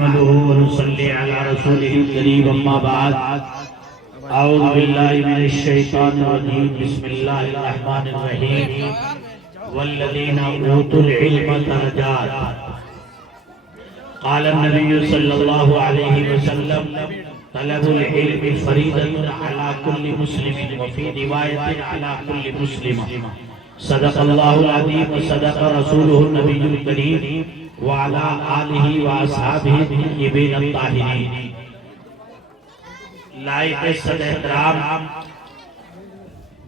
نحمده ونصلي على رسوله الكريم اما بعد اعوذ بالله من الشيطان الرجيم بسم الله الرحمن الرحيم والذين اوتوا العلم درجات قال النبي صلى الله عليه وسلم طلب العلم فريضة على كل مسلم وفي رواية على كل مسلم صدق الله العظيم وصدق رسوله النبي الكريم وعلى آلہ واصحابہ الطیبین الطاہرین۔ لائق صدر احترام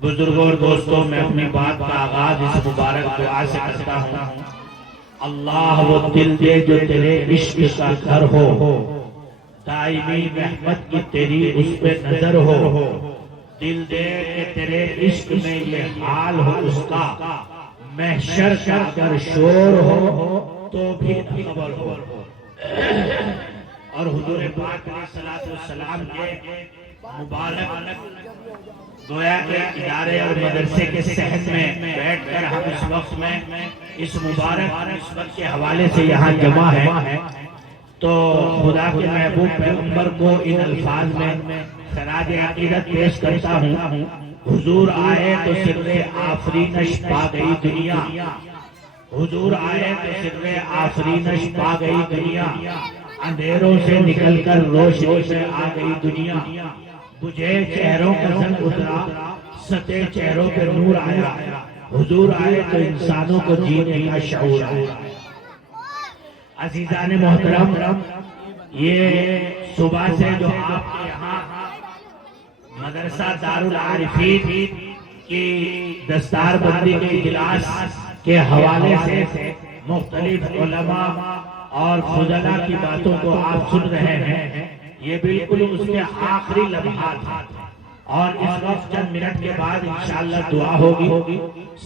بزرگوں اور دوستوں، میں اپنی بات کا آغاز اس مبارک دعا سے کرتا ہوں۔ اللہ وہ دل دے جو تیرے عشق کا گھر ہو، دائمی رحمت کی تیری اس پہ نظر ہو۔ دل دے کہ تیرے عشق میں یہ حال ہو اس کا، محشر کا اگر شور ہو تو بھی خبر ہو۔ اور حضور پاک علیہ السلام کے مبارک گویا کے ادارے اور مدرسے کے صحن میں بیٹھ کر ہم اس وقت میں اس مبارک نسبت کے حوالے سے یہاں جمع ہے، تو خدا کے محبوب پیغمبر کو ان الفاظ میں خراج عقیدت پیش کرتا ہوں۔ حضور آئے تو سر آفرینش پا گئی دنیا، حضور آئے تو سر آفرینش پا گئی دنیا، اندھیروں سے نکل کر روشنی میں آ گئی دنیا، بجھے چہروں کا زنگ اترا، ستے چہروں پہ نور آیا، حضور آئے تو انسانوں کو جینے کا شعور آیا۔ عزیزان محترم، یہ صبح سے جو آپ کے یہاں مدرسہ دارالعارفین کی دستار بندی کے اجلاس کے حوالے سے مختلف علماء اور فضلاء کی باتوں کو آپ سن رہے ہیں، یہ بالکل اس کے آخری لمحات ہیں، اور اس وقت چند منٹ کے بعد انشاءاللہ دعا ہوگی۔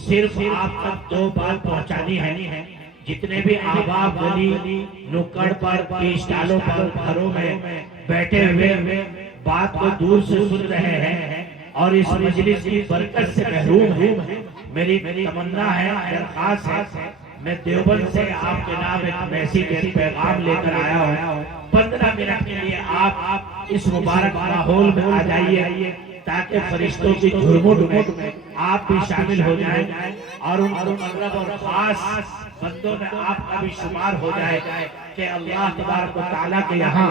صرف آپ تک دو بات پہنچانی ہے، جتنے بھی احباب گلی نکڑ پر ٹی اسٹالوں پر گھروں میں بیٹھے ہوئے بات کو دور سے سن رہے ہیں اور اس مجلس کی برکت سے محروم ہیں، میری تمنا ہے، درخواست ہے، میں دیوبند سے آپ کے نام ایک میسیج ایک پیغام لے کر آیا ہوں۔ 15 منٹ کے لیے آپ اس مبارک ماحول میں آ جائیے تاکہ فرشتوں کی جھرمٹ میں آپ بھی شامل ہو جائیں اور ان مقرب اور خاص بندوں میں آپ کا بھی شمار ہو جائے کہ اللہ تبارک و تعالیٰ کے یہاں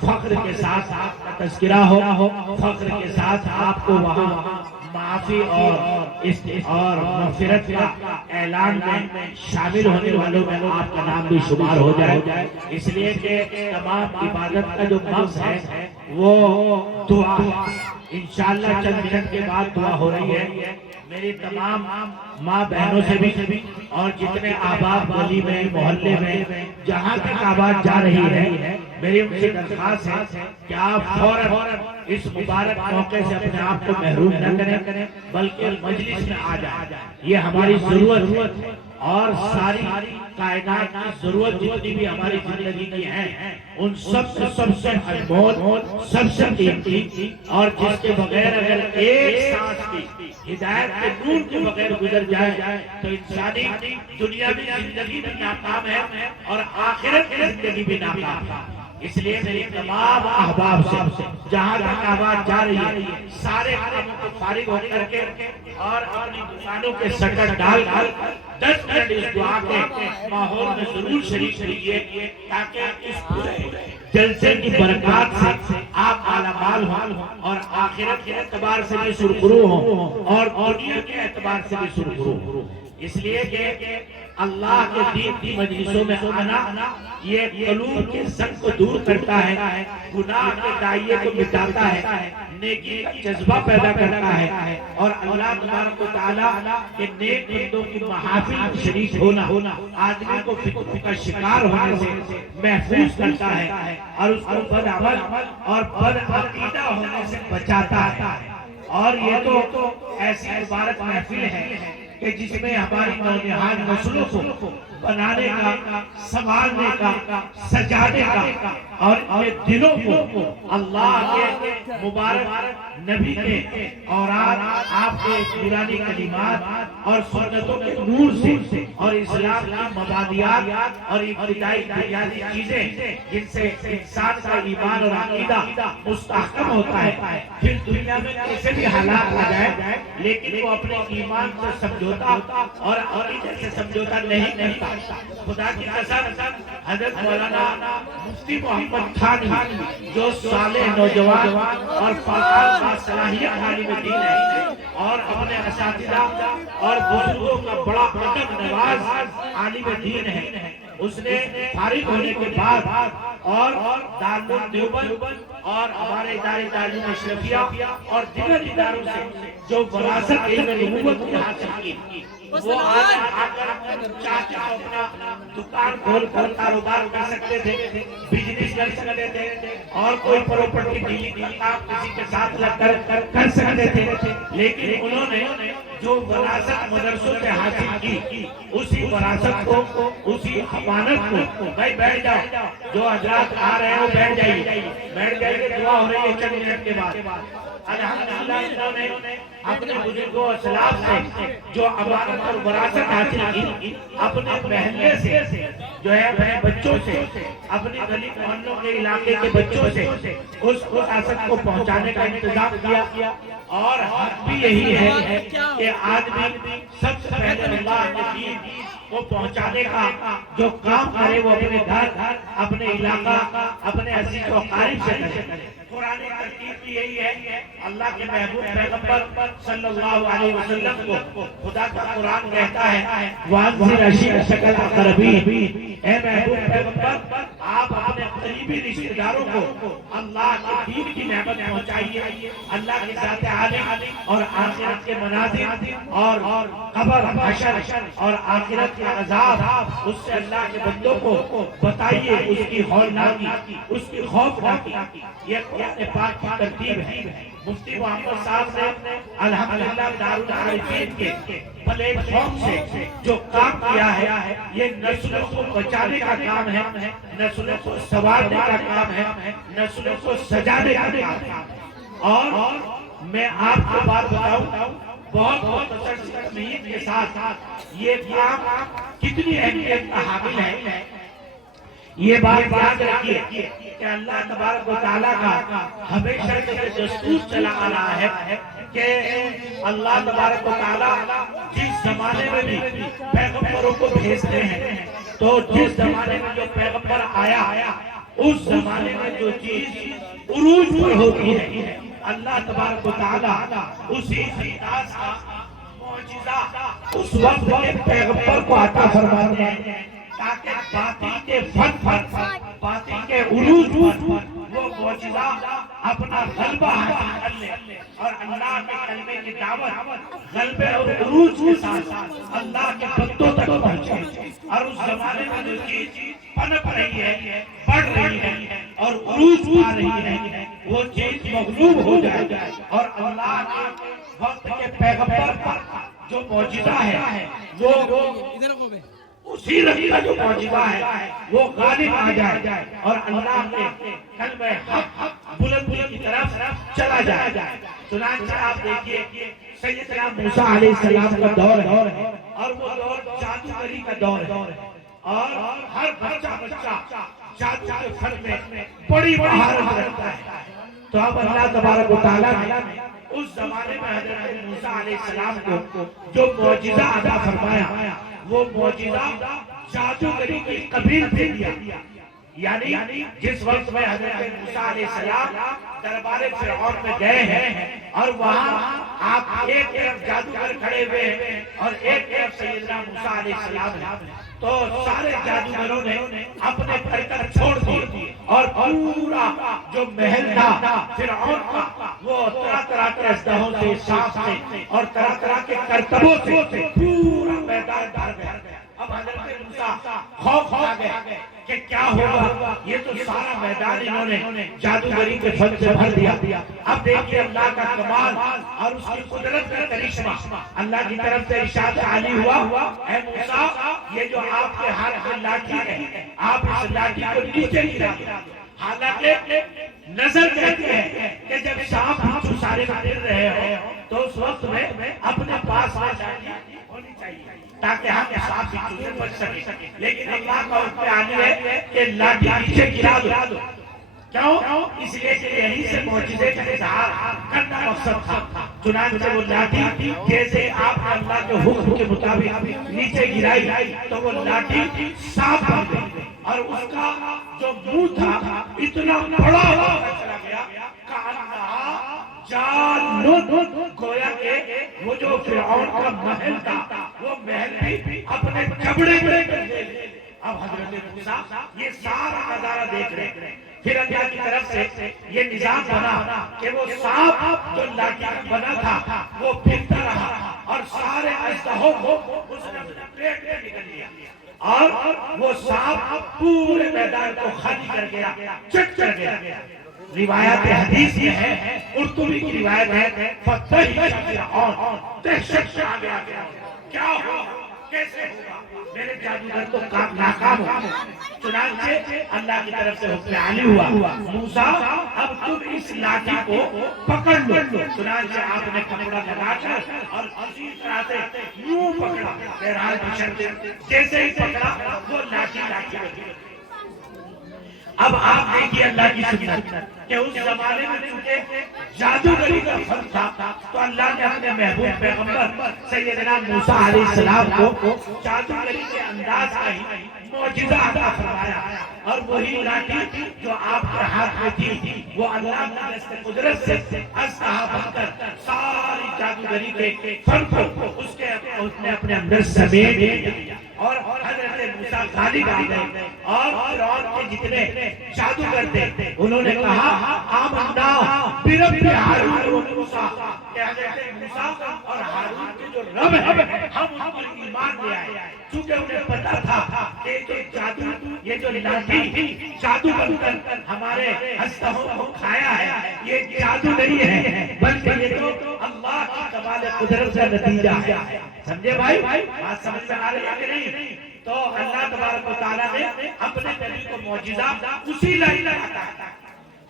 فخر کے ساتھ آپ کا تذکرہ ہو، فخر کے ساتھ آپ کو وہاں معافی اور مغفرت کا اعلان میں شامل ہونے والوں میں آپ کا نام بھی شمار ہو جائے، اس لیے کہ تمام عبادت کا جو مقصد ہے وہ دعا ہے۔ انشاءاللہ چند منٹ کے بعد دعا ہو رہی ہے۔ میری تمام ماں بہنوں سے بھی اور جتنے احباب گلی میں محلے میں جہاں تک آواز جا رہی ہے، میری ان سے درخواست ہے کہ آپ فوراً اس مبارک موقع سے اپنے آپ کو محروم نہ کریں بلکہ مجلس میں آ جائیں۔ یہ ہماری ضرورت ہے اور ساری کائنات کی ضرورت جتنی بھی ہماری زندگی کی ہیں ان سب سے انمول، سب سے قیمتی، اور جس کے بغیر اگر ایک سانس بھی ہدایت کے نور کے بغیر گزر جائے تو انسانی دنیا بھی زندگی بھی ناکام ہے اور آخرت کی زندگی بھی ناکام ہے۔ اس لیے میری تمام احباب سے جہاں تک آواز جا رہی ہے، سارے کاموں کو فارغ ہو کر کے اور اپنی دکانوں کے شٹر ڈال 10 منٹ اس دعا کے ماحول میں ضرور شریک رہیے تاکہ اس پورے جلسے کی برکات سے آپ اعلیٰ مال ہوں اور آخرت کے اعتبار سے بھی سرخرو ہوں اور دنیا کے اعتبار سے بھی سرخرو ہوں۔ اس لیے کہ اللہ کے دین کی مجلسوں میں آنا یہ قلوب کے زنگ کو دور کرتا ہے، گناہ کے دائیں کو مٹاتا ہے، نیکی کا جذبہ پیدا کرتا ہے اور اللہ تبارک و تعالیٰ کے نیک بندوں کی محافل میں شریک ہونا آدمی کو فتنوں کا شکار ہونے سے محفوظ کرتا ہے اور اس کو بد عمل اور بد عقیدہ ہونے سے بچاتا ہے۔ اور یہ تو ایسی مبارک محفل ہے کہ جس میں ہماری نونہال نسلوں کو بنانے کا، سنبھالنے کا، سجانے کا، اور یہ دلوں کو اللہ کے مبارک نبی کے اوراد، آپ کے نورانی کلمات اور سنتوں کے نور سے اور اسلام کی مبادیات اور ابتدائی بنیادی چیزیں جن سے انسان کا ایمان اور عقیدہ مستحکم ہوتا ہے، پھر دنیا میں کیسے بھی حالات آ جائے لیکن وہ اپنے ایمان سے سمجھوتا اور عقیدے سے سمجھوتا نہیں کرتا۔ خدا کی قسم، حضرت مولانا مفتی محمد تھانوی جو صالح نوجوان اور فعال باصلاحیت عالم دین ہے اور اپنے اساتذہ اور بزرگوں کا بڑا ادب نواز عالم دین ہے، اس نے فارغ ہونے کے بعد اور دارالعلوم دیوبند اور ہمارے ادارے تعلیم اشرفیہ اور دیگر اداروں سے جو وراثت علم نبوت کی حاصل کی، وہ آج آ کر چاچا اپنا دکان کھول کر کاروبار کر سکتے تھے، بزنس کر سکتے تھے اور کوئی پراپرٹی ڈیلنگ کا کام کسی کے ساتھ لگ کر سکتے تھے، لیکن انہوں نے جو وراثت مدرسوں سے حاصل کی، اسی وراثت کو، اسی امانت کو، بھائی بیٹھ جاؤ، جو حضرات آ رہے ہیں وہ بیٹھ جائیے، دعا ہو رہی ہے چند منٹ کے بعد۔ الحمدللہ انہوں نے اپنے بزرگوں اور اسلاف سے جو امانت اور وراثت حاصل کی، اپنے محلے سے جو ہے اپنے بچوں سے، اپنی گلی محلوں کے علاقے کے بچوں سے اس وراثت کو پہنچانے کا انتظام کیا، اور حق بھی یہی ہے کہ آدمی سب سے پہلے اللہ کے دین کو پہنچانے کا جو کام کرے وہ اپنے گھر، اپنے علاقہ، اپنے عزیز و اقارب سے کرے۔ قرآن ترتیب بھی یہی ہے، اللہ کے محبوب پیغمبر صلی اللہ علیہ وسلم کو خدا کا قرآن کہتا ہے وَأَنذِرْ عَشِيرَتَكَ الْأَقْرَبِينَ، اے محبوب پیغمبر آپ اپنے قریبی رشتہ داروں کو اللہ کے دین کی نعمت پہنچائیے، اللہ کی ذات عالم اور آخرت کے مناظر اور قبر، حشر اور آخرت کے عذاب، اس سے اللہ کے بندوں کو بتائیے، اس کی ہولناکی، اس کی خوفناکی۔ یہ قرآن پاک کی ترتیب ہے۔ مفتی محمد صاحب نے الحمدللہ دارالعارفین کے پلیٹ فارم سے جو کام کیا ہے، یہ نسلوں کو بچانے کا کام ہے، نسلوں کو سنوارنے کا کام ہے، نسلوں کو سجانے کا کام ہے۔ اور میں آپ کو بات بتاؤں، بہت تسلیم کے ساتھ یہ کام کتنی اہمیت کا حامل ہے، یہ بات یاد رکھیے کہ اللہ تبارک و تعالیٰ کا ہمیشہ سے دستور چلا آ رہا ہے کہ اللہ تبارک و تعالیٰ جس زمانے میں بھی پیغمبروں کو بھیجتے ہیں، تو جس زمانے میں جو پیغمبر آیا اس زمانے میں جو چیز عروج پر ہوتی ہے، اللہ تبارک و تعالیٰ اسی انداز کا معجزہ اس وقت کے پیغمبر کو عطا فرماتے ہیں تاکہ باطل کے باطل کے عروج پر وہ معجزہ اپنا غلبہ حاصل کر لے اور اللہ کے کلمے کی دعوت غلبے اور عروج کے ساتھ اللہ کے بندوں تک پہنچے۔ اور اس زمانے میں جو چیز پنپ رہی ہے، بڑھ رہی ہے اور عروج پا رہی ہے، وہ چیز مغلوب ہو جائے اور اللہ کے وقت کے پیغمبر پر جو معجزہ ہے وہ اسی رنگ کا جو معجزہ ہے وہ غالب آ جائے اور اللہ کے کلمہ حق بلندی کی طرف چلا جائے۔ چنانچہ آپ دیکھیے سیدنا موسیٰ علیہ السلام کا دور ہے اور وہ دور جادوگری کا دور ہے اور ہر بچہ جادو کے فن میں بڑی مہارت رکھتا ہے۔ تو اب اللہ تبارک و تعالیٰ نے اس زمانے میں حضرت موسیٰ علیہ السلام کو جو معجزہ عطا فرمایا، وہ معجزہ جادوگری کی قبیل سے دیا۔ یعنی جس وقت میں حضرت موسیٰ علیہ السلام دربار فرعون میں گئے ہیں اور وہاں آپ ایک طرف جادوگر کھڑے ہوئے ہیں اور ایک طرف سیدنا موسیٰ علیہ السلام ہیں، تو سارے جادوگروں نے اپنے پرکر چھوڑ دیے اور پورا جو محل تھا فرعون کا وہ طرح طرح کے اژدہوں سے، سانپ سے اور طرح طرح کے کرتبوں سے پورا میدان بھر گیا۔ اب حضرت موسیٰ خوف کھا گئے کہ کیا ہوگا، یہ تو سارا میدان انہوں نے جادوگری کے فن سے بھر دیا۔ اب دیکھیے اللہ کا کمال اور اس کی قدرت کا کرشمہ۔ اللہ کی طرف سے ارشاد عالی ہوا، اے موسیٰ یہ جو آپ کے ہاتھ میں لاٹھی ہے، آپ اس لاٹھی کو نیچے گرا دو۔ حالانکہ نظر کہتی ہے کہ جب سانپ بچھو سارے پھر رہے ہو تو اس وقت میں اپنے پاس لاٹھی ہونی چاہیے تاکہ ہم سانپ بچھو سے بچ سکیں، لیکن اللہ کا حکم عالی ہے کہ لاٹھی نیچے گرا دو۔ کیوں؟ اس لیے کہ یہیں سے معجزے کا اظہار کرنا مقصد تھا۔ چنانچہ وہ لاٹھی جیسے آپ نے اللہ کے حکم کے مطابق نیچے گرائی تو وہ لاٹھی سانپ بن گئی، اور اس کا جو منہ تھا اتنا بڑا ہوتا چلا گیا کہ جان گویا کہ وہ جو فرعون کا محل تھا وہ محل بھی اپنے جبڑے بڑے کر دے۔ اب حضرت موسیٰ یہ سارا نظارہ دیکھ رہے ہیں، پھر اللہ کی طرف سے یہ نظام بنا کہ وہ سانپ جو لاٹھی بنا تھا وہ پھرتا رہا اور سارے اژدہوں کو اس نے اپنے پیٹ میں نکل لیا، اور وہ سانپ پورے میدان کو خالی کر گیا، چٹ کر گیا۔ روایت حدیث یہ ہے، قرطبی کی روایت ہے، فَتَحِشَ فِرْعَوْنُ، دہشت سے آگے آگیا، کیا ہوا، کیسے ہوگا، میرے جادوگر تو ناکام ہو۔ چنانچہ اللہ کی طرف سے حکم عالی ہوا، موسیٰ اب تم اس لاٹھی کو پکڑ لو۔ چنانچہ آپ نے کپڑا لگا کر اور اسی طرح سے یوں پکڑا، بہرحال بشرطے جیسے ہی پکڑا وہ لاٹھی ہو گئی۔ اب آپ دیکھیے اللہ کی سنت کہ اس زمانے میں چونکہ جادوگری کا فن تھا تو اللہ نے اپنے محبوب پیغمبر سیدنا موسیٰ علیہ السلام کو جادوگری کے انداز کا ہی معجزہ عطا فرمایا، اور وہی لاٹھی جو آپ کے ہاتھ میں تھی وہ اللہ کی دست قدرت سے اژدہا بن کر ساری جادوگری کے فن کو اس نے اپنے اندر سمیٹ لیا، اور حضرت موسیٰ غالب آ گئے، اور فرعون کے جتنے جادوگر تھے انہوں نے کہا آمنا برب ہارون و موسیٰ، کہ حضرت موسیٰ اور ہارون کے جو رب ہے ہم ان پر ایمان لے آئے، چونکہ انہیں پتا تھا کہ یہ جو لاٹھی جادو بن کر ہمارے اژدہوں کو کھایا ہے یہ جادو نہیں ہے بلکہ یہ تو اللہ کی کمال قدرت کا نتیجہ ہے۔ سمجھے بھائی، بات سمجھ میں آ رہی ہے کہ نہیں؟ تو اللہ تبارک و تعالیٰ نے اپنے نبی کو معجزہ اسی لائن میں عطا کیا۔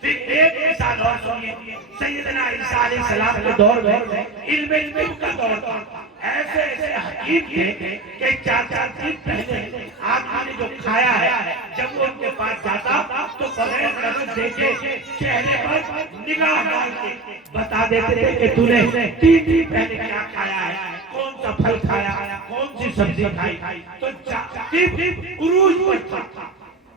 پھر ایک مثال اور سنیے، سیدنا عیسیٰ علیہ السلام کے دور میں علم کا دور تھا، ایسے ایسے حکیم تھے کہ 4 دن پہلے آپ نے جو کھایا ہے جب وہ ان کے پاس جاتا تو بغیر نظر دیکھے چہرے پر نگاہ ڈال کے بتا دیتے تھے کہ تو نے 3 دن پہلے کیا کھایا ہے، کون سا پھل کھایا، کون سی سبزی کھائی، تو عروج پر تھا۔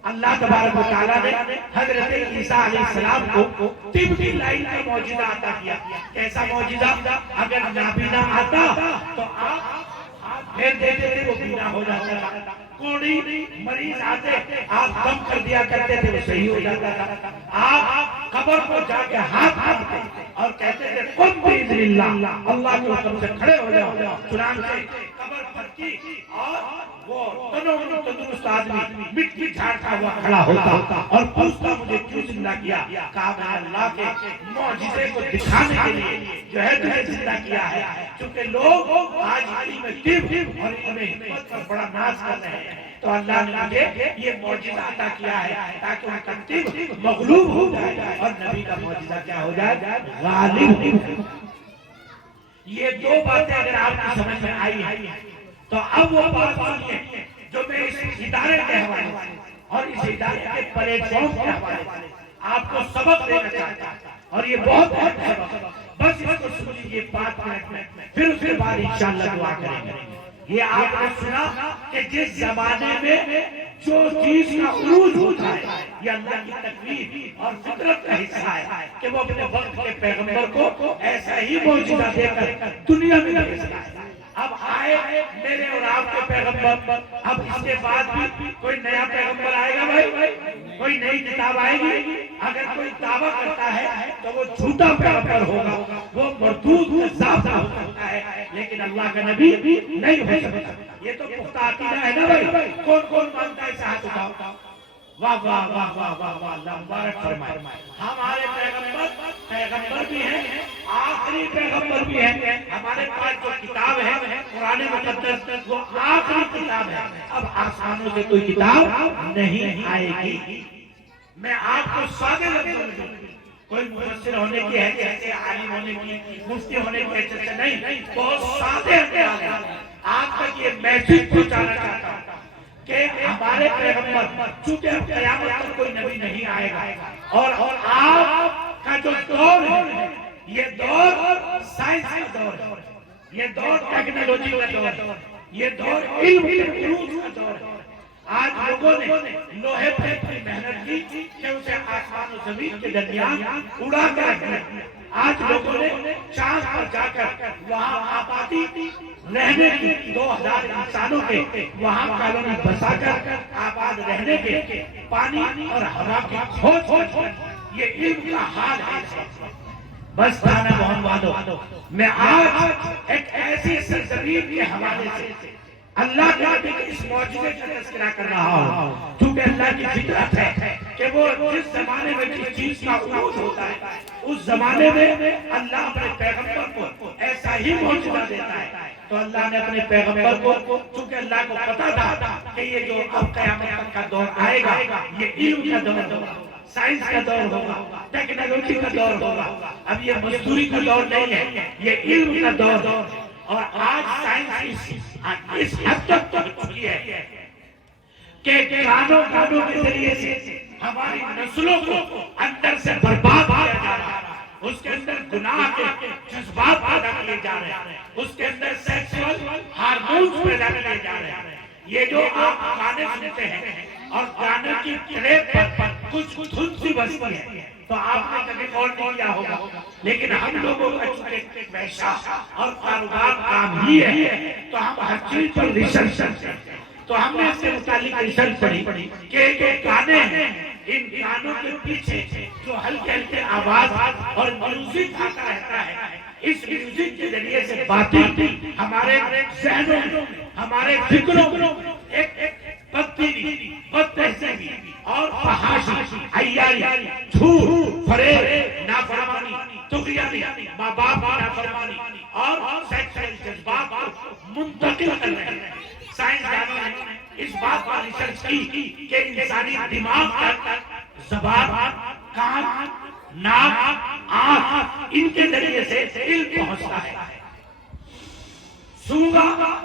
اللہ تبارک و تعالیٰ نے حضرت عیسیٰ علیہ السلام کو طب کی لائن کا معجزہ عطا کیا۔ کیسا معجزہ؟ اگر نابینا آتا تو آپ پھر دیتے تھے وہ بینا ہو جاتا تھا، کوڑی مریض آتے آپ دم کر دیا کرتے تھے وہ صحیح ہو جاتا تھا، آپ قبر کو جا کے ہاتھ پھاڑتے اور کہتے تھے قم بإذن اللہ، اللہ کے حکم سے کھڑے ہو جاؤ، چنانچہ قبر پھٹتی اور وہ تندرست آدمی مٹی جھاڑتا ہوا کھڑا ہوتا اور پوچھتا مجھے کیوں زندہ کیا؟ کہا میں اللہ کے معجزے کو دکھانے کے لیے جو ہے تمہیں زندہ کیا ہے، چونکہ لوگ آج علم طب اور علم حکمت کا بڑا ناز کر رہے ہیں تو اللہ نے مجھے یہ معجزہ عطا کیا ہے تاکہ ان کا طب مغلوب ہو جائے اور نبی کا معجزہ کیا ہو جائے؟ غالب ہو جائے۔ یہ 2 باتیں اگر آپ کی سمجھ میں آئی ہیں تو اب وہ بات سنیے جو میں اس ادارے کے حوالے سے اور اس ادارے کے پلیٹ فارم کے حوالے سے آپ کو سبق دینا چاہتا ہوں، اور یہ بہت سبق، بس اس کو سنیے 5 منٹ میں، پھر اس کے بعد انشاءاللہ دعا کریں گے۔ یہ آپ نے سنا کہ جس زمانے میں جو چیز کا عروج ہوتا ہے یہ اللہ کی تقدیر اور فطرت کا حصہ ہے کہ وہ اپنے وقت کے پیغمبر کو ایسا ہی معجزہ دے کر دنیا میں بھیجتا ہے۔ اب آئے میرے اور آپ کے پیغمبر، اب اس کے بعد بھی کوئی نیا پیغمبر آئے گا بھائی، کوئی نئی کتاب آئے گی، اگر کوئی دعویٰ کرتا ہے تو وہ جھوٹا پیغمبر ہوگا، وہ مردود کذاب ہو سکتا ہے، لیکن اللہ کا نبی نہیں ہو سکتا۔ یہ تو پختہ عقیدہ ہے نا بھائی، کون کون مانتا ہے؟ ہاتھ اٹھاؤ، واہ واہ واہ واہ واہ واہ، اللہ مبارک فرمائے۔ ہمارے پیغمبر بھی ہیں، آخری پیغمبر بھی ہیں۔ ہمارے پاس جو کتاب ہے قرآن مقدس، وہ آخری کتاب ہے۔ اب آسمانوں سے کوئی کتاب نہیں آئے گی۔ میں آپ کو سادے لفظوں میں، کوئی مفسر ہونے کی حیثیت سے، عالم ہونے کی، مفتی ہونے کی حیثیت سے نہیں، بہت سادے انداز میں آپ تک یہ میسج پہنچانا چاہتا ہوں کہ ہمارے پیغمبر، چونکہ قیامت تک کوئی نبی نہیں آئے گا، اور آپ کا جو دور ہے، یہ دور سائنس کا دور ہے، یہ دور ٹیکنالوجی کا دور ہے، یہ دور علم کے عروج کا دور ہے۔ آج لوگوں نے لوہے پر اتنی محنت کی کہ اسے آسمان و زمین کے درمیان اڑا کر رکھنا۔ آج لوگوں نے چاند پر جا کر وہاں آبادی رہنے کی 2000 انسانوں کے وہاں کالونی بسا کر آباد رہنے کے پانی اور ہوا کی کھوج کر یہ علم کا حال ہے۔ بس تانا محمد وادو، میں آج ایک ایسی سرزمین کے حوالے سے اللہ کے نبی کے اس معجزے کا تذکرہ کر رہا ہوں، کیونکہ اللہ کی فطرت ہے کہ وہ جس زمانے میں جس چیز کا عروج ہوتا ہے، اس زمانے میں اللہ اپنے پیغمبر کو ایسا ہی معجزہ دیتا ہے۔ تو اللہ نے اپنے پیغمبر کو، چونکہ اللہ کو پتا تھا کہ یہ جو اب قیامت کا دور آئے گا، یہ علم کا دور ہوگا، سائنس کا دور ہوگا، ٹیکنالوجی کا دور ہوگا۔ اب یہ مزدوری کا دور نہیں ہے، یہ علم کا دور ہے۔ اور آج سائنس اس حد تک پہنچ چکی ہے کہ گانوں کے ذریعے سے ہماری نسلوں کو اندر سے برباد کیا جا رہا ہے، اس کے اندر گناہ کے جذبات پیدا کیے جا رہے ہیں، اس کے اندر سیکسول ہارمونز پیدا کیے جا رہے ہیں۔ یہ جو آپ گانے سنتے ہیں اور گانے کی ٹریپ پر کچھ دھن سی بجتی ہے تو آپ نے کبھی غور نہیں کیا ہوگا، لیکن ہم لوگوں کا چونکہ پیشہ اور کاروبار کام ہی ہے تو ہم ہر چیز پر ریسرچ کرتے ہیں۔ تو ہم نے اس سے متعلق ریسرچ پڑھی کہ جو گانے ہیں، ان گانوں کے پیچھے جو ہلکے ہلکے آواز اور میوزک آتا رہتا ہے، اس میوزک کے ذریعے سے باتیں ہمارے ذہنوں میں، ہمارے فکروں میں ایک بدبینی، بدتہذیبی اور فحاشی، عیاری، جھوٹ، فریب، نافرمانی، طغیانی، ماں باپ کی نافرمانی اور سیکسوئل جذبات کو منتقل کر رہے ہیں۔ سائنسدانوں نے اس بات پر ریسرچ کی کہ انسانی دماغ تک زبان، کان، ناک، آنکھ، ان کے ذریعے سے علم پہنچتا ہے۔ سونگا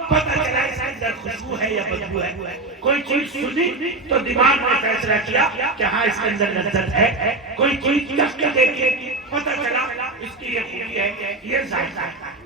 پتہ چلا اس کے اندر خوشبو ہے یا بدبو ہے، کوئی چیز سنی تو دماغ نے فیصلہ کیا کہ ہاں اس کے اندر لذت ہے، کوئی چیز چکھ کے دیکھی پتہ چلا اس کی یہ خوبی ہے، یہ ذائقہ ہے۔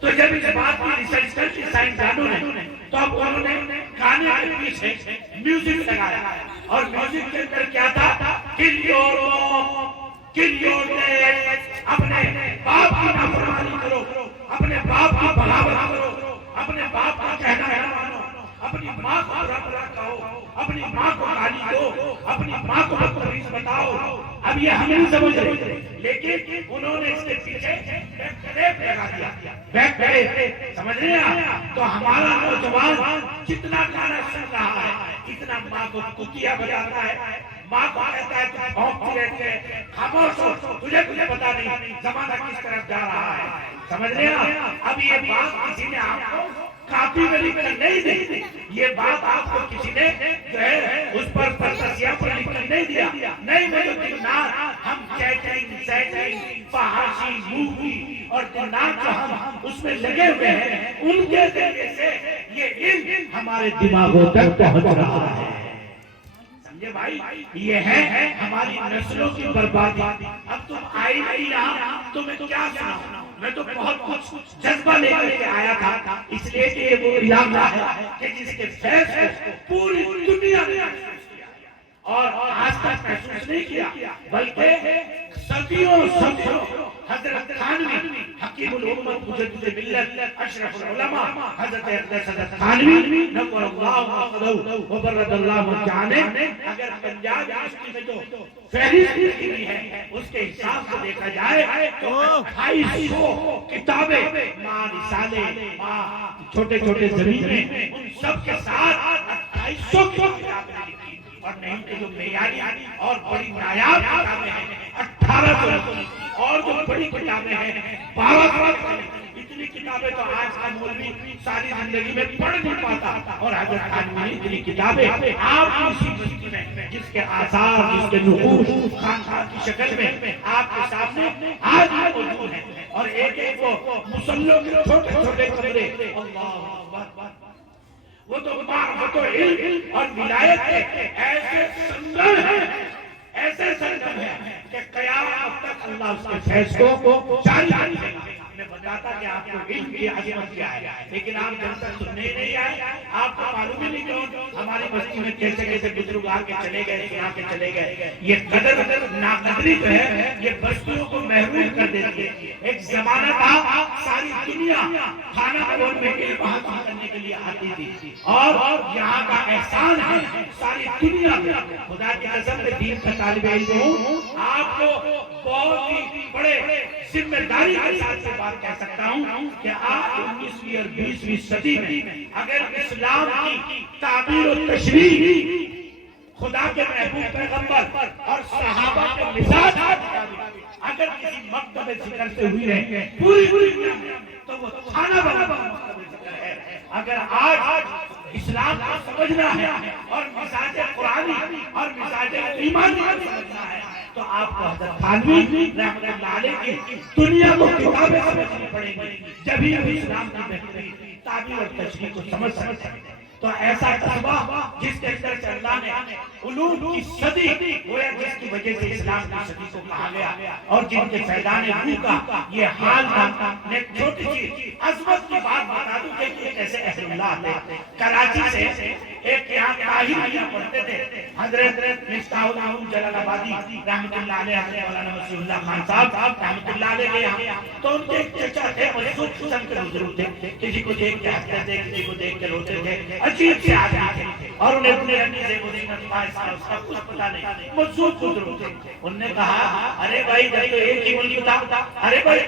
تو جب اس بات کی ریسرچ کرتی سائنسدانوں نے تو اب انہوں نے گانے کے پیچھے میوزک لگایا، اور میوزک کے اندر کیا تھا؟ Kill your mom, kill your dead, اپنے باپ کی نافرمانی کرو، اپنے باپ کی بغاوت کرو، اپنے باپ کا کہنا ہے مانو، اپنی ماں کو برا بھلا کہو، اپنی ماں کو گالی دو، اپنی ماں کو بدتمیز بتاؤ۔ اب یہ ہم نہیں سمجھ رہے، لیکن انہوں نے اس کے پیچھے بیک ٹیپ لگا دیا، بیک ٹیپ، سمجھ رہے ہیں؟ تو ہمارا نوجوان جتنا گانا سن رہا ہے اتنا ماں کو کتیا بجاتا ہے، ماں کو کہتا ہے تو بھونکتی رہتی ہے، خاموش ہو، تجھے پتا نہیں زمانہ کس طرف جا رہا ہے، سمجھ رہے ہیں؟ اب یہ بات کسی نے آپ کو کاپی میں لکھ کر نہیں دی، یہ بات آپ کو کسی نے جو ہے اس پر پرسیا پر لکھ کر نہیں دیا، نہیں میں جو دنات ہم چیٹنگ، سیٹنگ، فحاشی، مووی اور دنات جو ہم اس میں لگے ہوئے ہیں، ان کے ذریعے سے یہ علم ہمارے دماغوں تک پہنچ رہا ہے۔ سمجھے بھائی؟ یہ ہے ہماری نسلوں کی بربادی۔ اب تم آئی نہیں یہاں تو میں کیا سناؤں؟ میں تو بہت کچھ جذبہ لے کر کے آیا تھا، اس لیے کہ یہ وہ علاقہ ہے کہ جس کے فیض کو پوری دنیا نے اور آج تک محسوس نہیں کیا، بلکہ صدیوں حضرت تھانوی حکیم الامت مجدد ملت اشرف العلماء حضرت اقدس حضرت تھانوی نور اللہ عقدہ وبرد اللہ مرجعہ، اگر پنجاب یونیورسٹی میں جو فہرست لکھی ہوئی ہے اس کے حساب سے دیکھا جائے تو 2800 کتابیں، ماں رسالے، ماں چھوٹے چھوٹے زمینیں، ان سب کے ساتھ 2800 کتابیں لکھی، اور نہیں تو جو معیاری اور بڑی نایاب کتابیں ہیں 1800 اور جو بڑی کتابیں ہیں 1200 اتنی کتابیں تو آج کا مولوی ساری زندگی میں پڑھ نہیں پاتا. اور حضرت تھانوی نے اتنی کتابیں آپ اسی بستی میں جس کے آثار جس کے نقوش خان کی شکل میں آپ کے سامنے آج موجود ہیں. اور ایک ایک وہ مصلوں کے چھوٹے چھوٹے کمرے اللہ اکبر وہ تو معرفت و علم اور ولایت کے ایسے سنگم ہیں ایسے سنگم ہیں کہ قیامت تک اللہ اس کے فیصلوں کو جاری رکھے گا. میں بتاتا کہ آپ کو علم کی عظمت کیا ہے لیکن آپ جب تک سننے ہی نہیں آئے آپ کو معلوم ہی نہیں کیوں ہماری بستی میں کیسے کیسے بزرگ آ کے چلے گئے سنا کے چلے گئے. یہ قدر ناقدری جو ہے یہ بستیوں کو محروم کر دیتی ہے. ایک زمانہ تھا ساری دنیا کھانا بنانے میں علم حاصل کرنے کے لیے آتی تھی اور یہاں کا احسان ہے ساری دنیا میں. خدا کی قسم میں دین کا طالب علم ہوں آپ کو بہت ہی بڑے ذمہ داری کے ساتھ سے بات کہہ سکتا ہوں کہ آپ 19ویں اور 20ویں صدی میں اگر اسلام کی تعبیر و تشریح خدا کے محبوب پیغمبر اور صحابہ کے مزاج اگر کسی مکتب ذکر سے ہوئی رہے پوری دنیا میں تو وہ کھانا بنانا مکتب ذکر ہے. اگر آج اسلام کو سمجھنا ہے اور مزاج قرآنی اور مزاج ایمانی کو سمجھنا ہے تو آپ کو حضرت تھانوی رحمۃ اللہ علیہ کی دنیا کو کتابیں سمجھنی پڑیں گی جبھی ہم اسلام کی بہترین تعبیر اور تشریح کو سمجھ سکتے ہیں. تو ایسا قصبہ جس کے اندر سے اللہ نے علوم کی صدی گویا جس کی وجہ سے اسلام کی صدی کو کہا گیا اور جن کے فیضان روح کا یہ حال تھا. میں ایک چھوٹی سی عظمت کی بات بتا دوں کہ یہ کیسے اہل اللہ تھے. کراچی سے ایک یہاں طاہریہ پڑھتے تھے حضرت مفتاح العلوم جلال آبادی رحمۃ اللہ علیہ حضرت مولانا وسیع اللہ خان صاحب رحمۃ اللہ علیہ کے یہاں. تو ان کے ایک چچا تھے مسعود قسم کے بزرگ تھے کسی کو دیکھ کے ہنستے تھے کسی کو دیکھ کے روتے تھے عجیب سے آدمی تھے اور انہیں اپنے رنگی سے اس کا کچھ پتا نہیں مسعود بزرگ تھے. انہوں نے کہا ارے بھائی جب تو ایک ہی ملک تھا ارے بھائی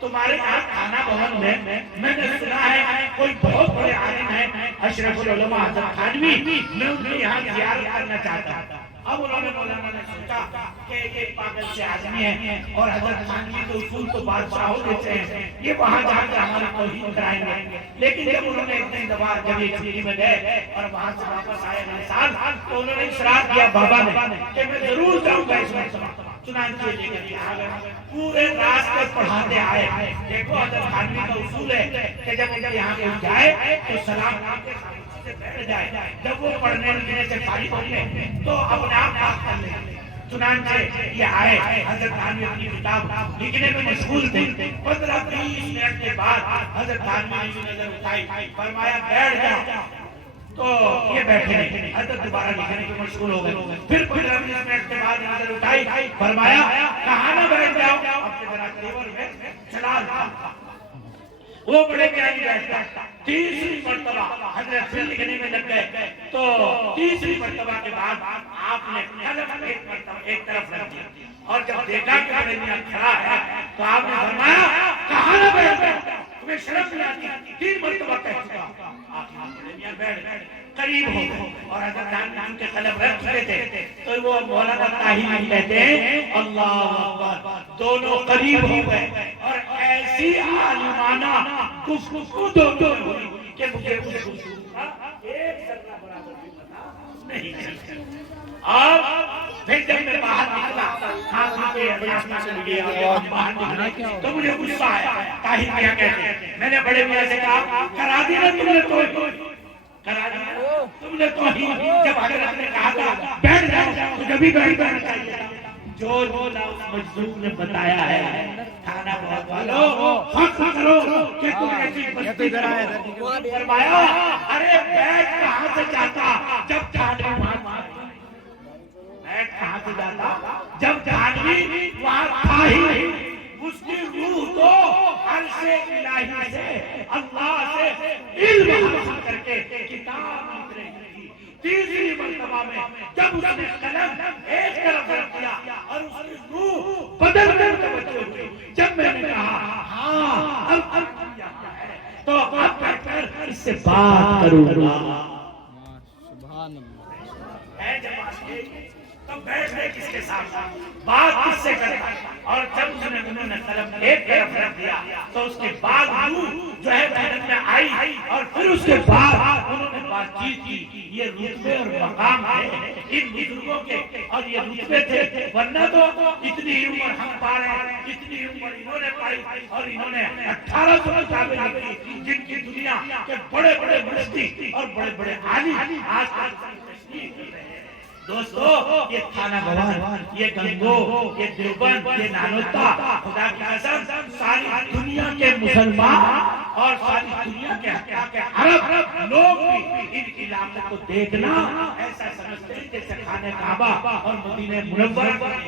تمہارے یہاں کھانا بھون میں نے سنا ہے کوئی بہت بڑے عالم ہیں اشرف العلماء حضرت تھانوی میں ان کے یہاں زیارت کرنا چاہتا ہوں. اب انہوں نے مولانا نے سوچا کہ یہ پاگل سے آدمی ہے اور حضرت تھانوی کے اصول تو بادشاہوں دیتے ہیں یہ وہاں جا کر ہماری توہین کرائیں گے. لیکن جب انہوں نے اتنے دبار جب یہ چھٹی میں گئے اور وہاں سے واپس آئے اگلے سال تو انہوں نے اصرار کیا بابا نے کہ میں ضرور جاؤں گا اس مرتبہ. چنانچہ لے کر آ گئے پورے راستے پڑھاتے آئے. دیکھو حضرت تھانوی کا اصول ہے کہ جب یہاں پہ جائے تو سلام کرتے سے بیٹھ جائے. جب وہ پڑھنے لکھنے سے فارغ ہوئے تو اپنے آپ بات کر لیں. چنانچہ یہ آئے حضرت تھانوی اپنی کتاب لکھنے میں مشغول تھے. 15-20 منٹ کے بعد حضرت تھانوی نے نظر اٹھائی فرمایا بیٹھ جاؤ. تو یہ بیٹھے نہیں حضرت دوبارہ لکھنے کے مشغول ہو گئے. پھر 15-20 منٹ کے بعد نظر اٹھائی فرمایا کہاں نہ بیٹھ جاؤ اپنے ذرا تیور میں چلا جاؤ. وہ بڑے پیاری بیٹھتا. تیسری مرتبہ حضرت پھر لکھنے میں لگ گئے تو تیسری مرتبہ کے بعد آپ نے قلم ایک طرف رکھ دیا اور جب دیکھا کہ بڑے میاں کھڑا ہے تو آپ نے فرمایا کہاں نہ بیٹھ جاؤ تمہیں شرم نہیں آتی. 3 مرتبہ کہہ چکا. آپ بڑے میاں بیٹھ قریب ہو اور حضرت تھانوی کے قلم رکھ چکے تھے تو وہ مولانا طاہری کہتے ہیں اللہ اکبر دونوں قریب ہو گئے اور ایسی عالمانہ گفتگو دونوں ہوئی کہ مجھے ایک ذرہ برابر بھی پتا نہیں. اور پھر جب میں باہر نکلا کھا کے باہر نکلا تو مجھے غصہ آیا. طاہری کیا کہتے ہیں میں نے بڑے میاں سے کہا کرا دیا تم نے تو کرا دیا تم نے تو ہی. جب حضرت نے کہا تھا بیٹھ جاؤ تو جبھی بیٹھ جانا چاہیے تھا. جو مجذوب نے بتایا ہے کھانا بہت والو حق کرو کہ تم ایسی بستی فرمایا ارے بیٹھ کہاں سے جاتا جب تھانوی وہاں بیٹھ کہاں سے جاتا جب تھانوی وہاں تھا ہی. اس کی روح تو عرش الہی سے اللہ سے علم حاصل کر کے کتاب لکھ رہی تھی. تیسری مرتبہ میں جب اس نے قلم ایک طرف رکھ دیا اور اس کی روح بدل کر توجہ ہوئی. جب میں نے کہا ہاں اب تو اب بیٹھ کر اس سے بات کروں گا. سبحان اللہ تو بیٹھنے کس کے ساتھ بات کس سے کرتا اور جب انہوں نے قلم ایک طرف رکھ دیا تو اس کے بعد جو ہے محنت میں آئی اور پھر اس کے بعد انہوں نے بات چیت کی. یہ رتبے اور مقام ہے ان بزرگوں کے اور یہ رتبے تھے ورنہ تو اتنی عمر ہم پا رہے ہیں اتنی عمر انہوں نے پائی اور انہوں نے 1800 کتابیں لکھی جن کی دنیا کے بڑے بڑے مفتی اور بڑے بڑے عالم آج تک. دوستو یہ تھانہ بھوان یہ گنگو یہ دیوبند یہ نانوتا خدا کی قسم ساری دنیا کے مسلمان اور ساری دنیا کے عرب لوگ بھی ان علاقوں کو دیکھنا ایسا سمجھتے ہیں جیسے خانہ کعبہ اور مدینہ منورہ.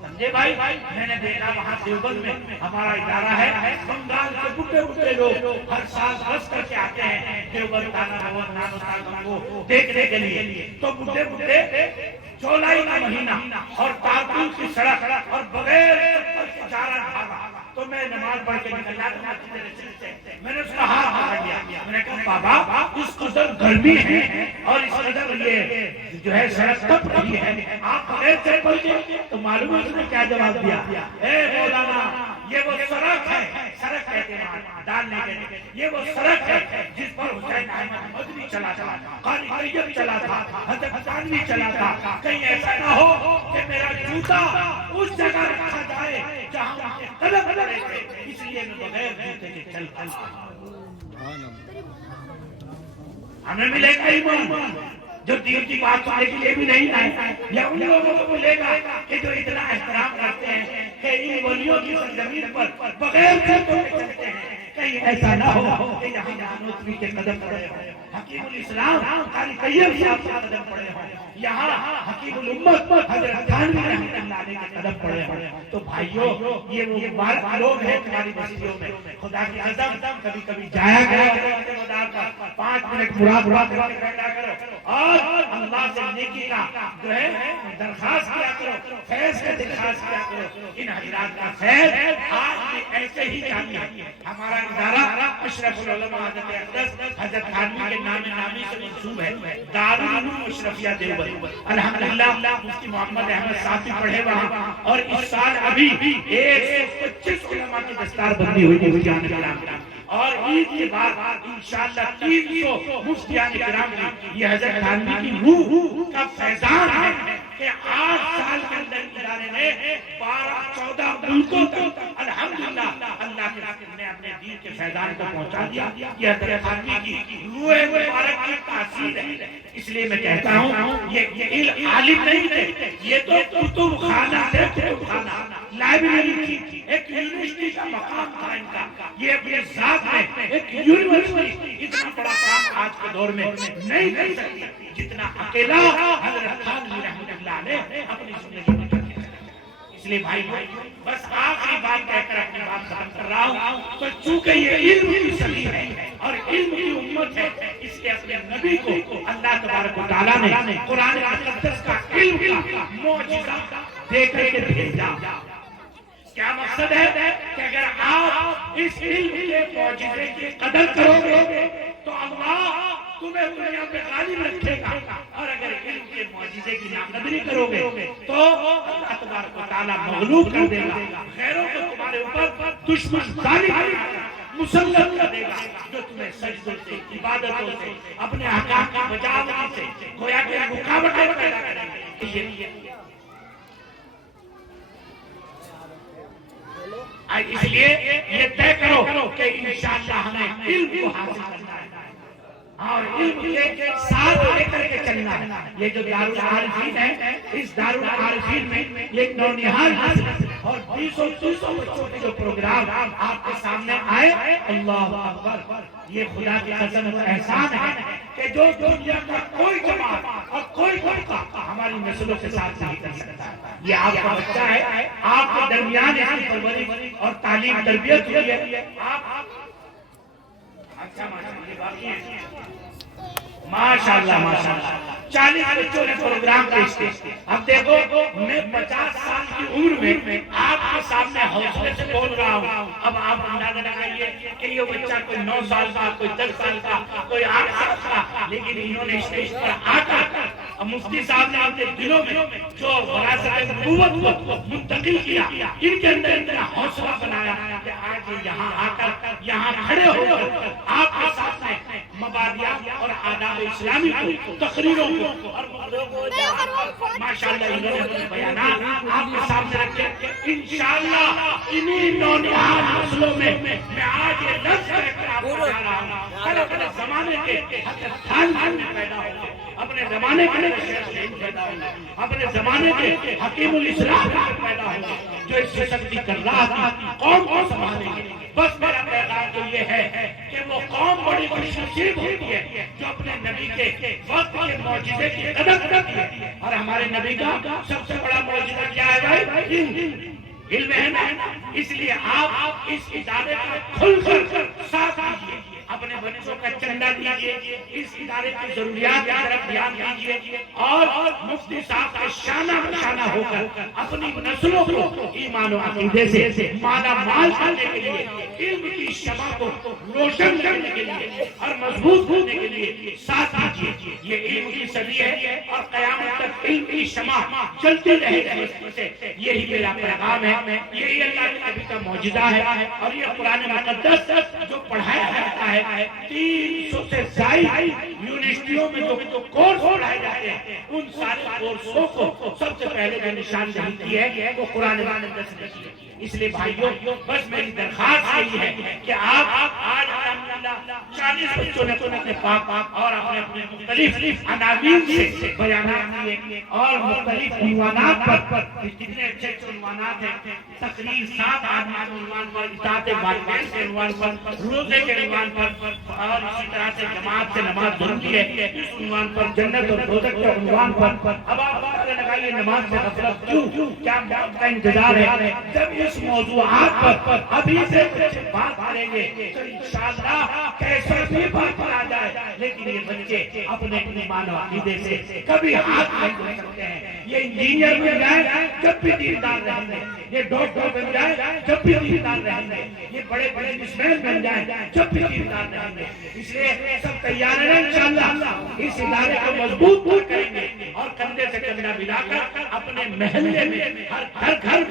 سمجھے بھائی میں نے دیکھا وہاں دیوبند میں ہمارا ادارہ ہے بنگال کے بڑے بڑے لوگ ہر سال بس کر کے آتے ہیں دیوبند تھانہ بھون نانوتا گنگو دیکھنے کے لیے. تو بڑے بڑے جولائی کا مہینہ اور تارکول کی سڑک اور بغیر جا رہا تو میں نماز پڑھ کے نکل جاتا میں نے اس کا ہاتھ پکڑ لیا. میں نے کہا بابا اس قدر گرمی ہے اور اس قدر یہ جو ہے سڑک تپ رہی ہے آپ بغیر چپل کے تو معلوم ہے اس نے کیا جواب دیا. اے مولانا یہ وہ سڑک ہے سڑک کہتے ہیں ڈالنے کے یہ وہ سڑک ہے جس پر حسین احمد مدنی چلا تھا قاری طیب چلا تھا حضرت تھانوی چلا تھا. کہیں ایسا نہ ہو کہ میرا جوتا اس جگہ رکھا جائے جہاں قدم رکھے تھے اس لیے میں بغیر جوتے کے چلتا. ہمیں ملے گا ایمان جو دین کی بات کرنے کے لیے بھی نہیں آئے یا ان لوگوں کو ملے گا کہ جو اتنا احترام کرتے ہیں کہ ان ولیوں کی سرزمین پر بغیر جوتوں کے چلتے ہیں. کہیں ایسا نہ ہو کہ یہاں نانوتوی کے قدم پڑے ہوں حکیم الاسلام قاری طیب صاحب کے قدم پڑے ہوں یہاں حکیم الامت حضرت تھانوی رحمۃ اللہ علیہ کے قدم پڑے ہوں. تو بھائیو یہ وہ مبارک لوگ ہیں تمہاری بستیوں میں خدا کی قسم کبھی کبھی جایا کرو 5 منٹ مراد بیٹھا کرو اور اللہ سے نیکی کا جو ہے درخواست کیا کرو فیض کا درخواست کیا کرو. ان حضرات کا فیض آج بھی ایسے ہی جاری ہے. ہمارا ادارہ اشرف العلماء حضرت اقدس حضرت تھانوی کے نام نامی سے منسوب ہے دارالعلوم اشرفیہ دیوبند. الحمدللہ مفتی محمد احمد صاحب پڑھے وہاں اور اس سال ابھی 125 علماء کی دستار بندی ہوئی تھی جان کرام اور عید کے بعد انشاءاللہ 300 مفتیان کرام کی یہ حضرت تھانوی کی روح کا فیضان ہے کہ 8 سال کے اندر ادارے نے 12-14 ملکوں تک الحمدللہ اللہ نے اپنے دین کے فیضان کو پہنچا دیا. یہ حضرت تھانوی کی روح مبارک کی تاثیر ہے. اس لیے میں کہتا ہوں یہ عالم نہیں تھے یہ تو کتب خانہ تھے. کتب خانہ لائبریری تھی ایک یونیورسٹی کا مقام تھا ان کا. یہ اپنے ذات میں ایک یونیورسٹی اتنا بڑا کام آج کے دور میں نہیں کر سکتی جتنا اکیلا حضرت تھانوی رحمۃ اللہ علیہ اپنی زندگی میں کر کے. اس لیے بھائی بس آخری بات کہہ کر اپنی بات ختم کر رہا ہوں. تو چونکہ یہ علم کی صدی ہے اور علم کی امت ہے اس لیے اپنے نبی کو اللہ تبارک و تعالیٰ نے قرآن مقدس کا علم کا معجزہ دے کر کے بھیجا. کیا مقصد ہے کہ اگر آپ اس علم کے معجزے کی قدر کرو گے تو اللہ تمہیں دنیا پہ غالب رکھے گا اور اگر علم کے معجزے کی ناقدری کرو گے تو اللہ تبارک و تعالیٰ مغلوب کر دے گا. غیروں کو تمہارے اوپر دشمن ظالم مسلط کر دے گا جو تمہیں سجدوں سے عبادتوں سے اپنے احکام کی بجاوری سے گویا کہ رکاوٹیں پیدا کریں گے. اس لیے یہ طے کرو کہ انشاءاللہ ہمیں علم کو حاصل کرنا ہے اور علم کے ساتھ لے کر کے چلنا ہے. یہ جو دارالعارفین ہے اس دارالعارفین میں ایک نونہال نسل اور 200 بچوں کے جو پروگرام آپ کے سامنے آئے اللہ اکبر یہ خدا کی قسم و احسان ہے کہ جو دنیا کا کوئی جماعت اور کوئی فرقہ ہماری نسلوں کے ساتھ نہیں کر سکتا. یہ آپ کا بچہ ہے آپ کے درمیان اس کی پرورش اور تعلیم تربیت ہوئی ہے. اچھا ماشاءاللہ 40 بچوں نے پروگرام پیش کیا. اب دیکھو میں 50 سال کی کی عمر میں آپ کے سامنے حوصلے سے بول رہا ہوں. اب آپ اندازہ لگائیے کہ یہ بچہ کوئی 9 سال کا، کوئی 10 سال کا، کوئی 8 سال کا، لیکن انہوں نے اسٹیج پر آ کر مفتی صاحب نے اپنے دلوں میں جو وراثت نبوت کو منتقل کیا، ان کے اندر اتنا حوصلہ بنایا کہ آج یہاں آ کر یہاں کھڑے ہو کر آپ کے سامنے مبادیات اور آداب اسلامی کو، تقریروں کو اور ماشاءاللہ انہوں نے اپنے بیانات آپ کے سامنے رکھے. انشاءاللہ انہی نونہال نسلوں میں میں آج یہ لفظ کہہ کر آپ کو جا رہا ہوں. اپنے زمانے کے حضرت خان میں پیدا ہوئے، اپنے زمانے کے شیخ پیدا ہوئے، اپنے زمانے کے حکیم الاسلام پیدا ہوئے، جو اس سختی کر رہا تھا قوم کو سنبھالیں گے. بس میرا پیغام تو یہ ہے کہ وہ قوم بڑی خوش نصیب ہوتی ہے جو اپنے نبی کے وقت کے معجزے کی قدر کرتی ہے. اور ہمارے نبی کا سب سے بڑا معجزہ کیا ہے بھائی؟ علم ہے نا. اس لیے آپ اس ادارے کا کھل کر ساتھ دیجیے، اپنے بچوں کا چندہ دیجیے، اس ادارے کی ضروریات کی طرف دھیان دیجیے، اور مفتی صاحب کے شانہ بشانہ ہو کر اپنی نسلوں کو ایمان و عقیدے سے مالا مال کرنے کے لیے، علم کی شمع کو روشن کرنے کے لیے اور مضبوط کرنے کے لیے ساتھ دیجیے. یہ علم کی صدی ہے اور قیامت تک علم کی شمع جلتی رہے گی. یہی میرا پیغام ہے، یہی اللہ کے نبی کا معجزہ ہے. اور یہ قرآن مقدس جو پڑھایا جاتا ہے 300 سے زائد یونیورسٹیوں میں جو کورس پڑھائے جاتے ہیں، ان سارے کورسوں کو سب سے پہلے جو نشاندہی کی ہے وہ قرآن مقدس نے کی ہے. اس لیے بھائیوں بس میری درخواست یہی ہے کہ آپ آج الحمدللہ 40 بچوں نے قرآن پاک اور اپنے مختلف عناوین سے بیانات دیے اور مختلف عنوانات پر کتنے اچھے عنوانات ہیں. تقریر 7 آدمی کے عنوان پر، اطاعت والدین کے عنوان پر، روزے کے عنوان پر، اور اسی طرح سے جماعت سے نماز ضروری ہے اس عنوان پر، جنت اور دوزخ کے عنوان پر. اب آپ بات لگائیے نماز سے غفلت کیوں، کیا موت کا انتظار ہے؟ جب اس موضوعات پر ابھی سے بات کریں گے تو انشاءاللہ کیسے بھی بات پر آ جائے، لیکن یہ بچے اپنے ایمان و عقیدے سے کبھی ہاتھ نہیں دھو سکتے ہیں. یہ انجینئر بن جائے جب بھی دیندار رہیں گے، یہ ڈاکٹر بن جائے جب بھی دیندار رہیں گے، یہ بڑے بڑے بزنسمین بن جائیں جب بھی دیندار رہیں گے. اس لیے سب تیار ہیں انشاءاللہ اس ادارے کو مضبوط کریں گے اور کندھے سے کندھا ملا کر اپنے محلے میں ہر گھر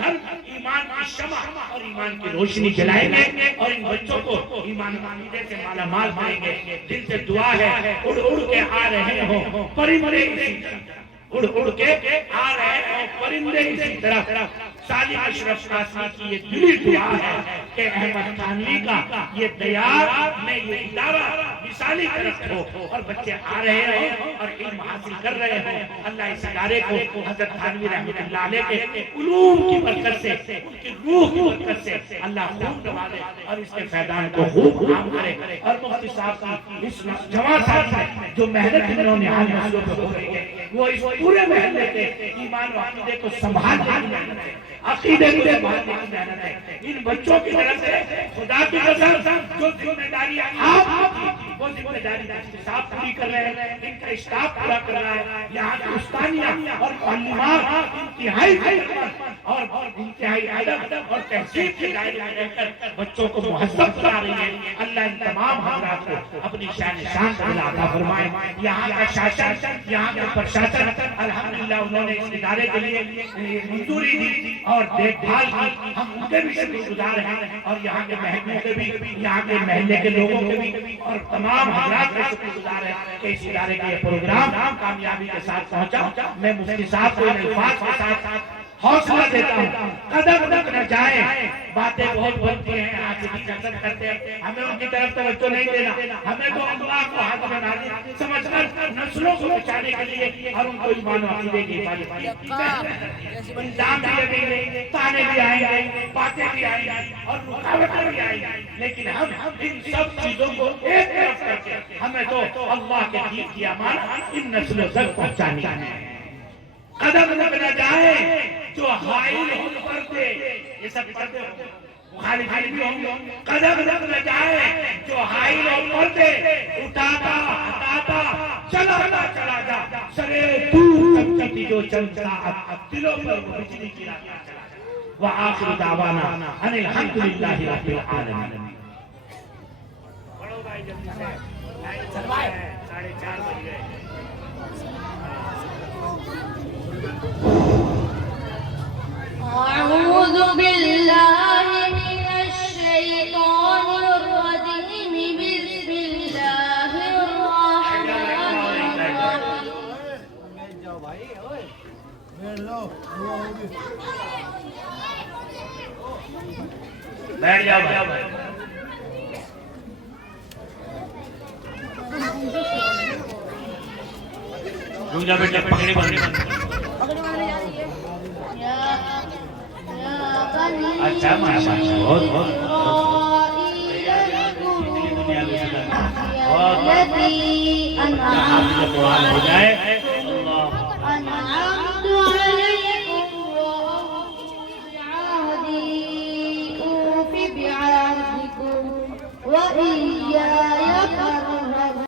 ایمان کی شمع اور ایمان کی روشنی جلائیں گے اور ان بچوں کو ایمان و عقیدے سے مالا مال کریں گے. دل سے دعا ہے، اڑ اڑ کے آ رہے ہوں پرندے اسی طرح، اڑ اڑ کے آ رہے ہوں پرندے اسی طرح. سالم اشرف قاسمی کی یہ دلی دعا ہے کہ احمد تھانوی کا یہ دیار میں یہ ادارہ مثالی طرف ہو اور بچے آ رہے ہوں اور علم حاصل کر رہے ہوں. اللہ اس ادارے کو حضرت تھانوی رحمۃ اللہ علیہ کے علوم کی برکت سے، ان کی روح کی برکت سے اللہ خوب نوازے اور اس کے فیضان کو خوب عام کرے. اور مفتی صاحب کی اس جوان صاحب نے جو محنت انہوں نے حال مسئلوں پہ ہو رہی ہے، وہ اس پورے محلے کے ایمان و عقیدے کو سنبھالنے کی محنت ہے، عقیدے کی سنبھالنے کی محنت ہے. ان بچوں کی طرف سے خدا کی قسم جو ذمہ داری آپ کی وہ ذمہ داری صاحب پوری کر رہے ہیں، ان کا اسٹاف پورا کر رہا ہے. یہاں کی استانیہ اور معلمات انتہائی خدمت اور انتہائی ادب اور تہذیب کے دائرے میں رہ کر بچوں کو مہذب بنا رہی ہے. اللہ ان تمام حضرات کو اپنی شان عطا فرمائے. یہاں کا شاشن، یہاں کا پرشاسن الحمدللہ انہوں نے اس ادارے کے لیے منظوری دی اور دیکھ بھال کی. ہم ان کے بھی شکر گزار ہیں اور یہاں کے محکموں کے بھی، یہاں کے محلے کے لوگوں کے بھی اور تمام حضرات کے شکر گزار ہیں کہ اس ادارے کا یہ پروگرام کامیابی کے ساتھ پہنچا. میں مفتی صاحب کو ان الفاظ کے ساتھ حوصلہ دیتا ہوں، قدم تک نہ جائیں. باتیں بہت بنتی ہیں، آج کی کثرت کرتے ہیں، ہمیں ان کی طرف توجہ نہیں دینا. ہمیں تو اللہ کو حق میں نازل سمجھ کر نسلوں کو بچانے کے لیے اور ان کو ایمان و عقیدے کی حفاظت کی. الزام بھی لگیں گے، تانے بھی آئیں گے، باتیں بھی آئیں گی اور رکاوٹیں بھی آئیں گی، لیکن ہم ان سب چیزوں کو ایک طرف کر کے ہمیں تو اللہ کے دین کی امانت ان نسلوں تک پہنچانی ہے. قدم تک نہ جائیں جو حائل ہوں پردے، یہ سب پردے مخالفین بھی ہوں گے. قدم تک نہ جائیں جو حائل ہوں پردے، اٹھاتا ہٹاتا چلا جا سرے دور تک چلتی جو چلتا دلوں پر بجلی کی راہ چلا. وآخر دعوانا ان الحمدللہ رب العالمین. أعوذ بالله من الشيطان الرجيم. بسم الله الرحمن الرحيم. بیٹھ جاؤ بھائی. رک جا بیٹا, پکڑی بندی. اچھا ماشاء اللہ, بہت بہت قرآن ہو جائے.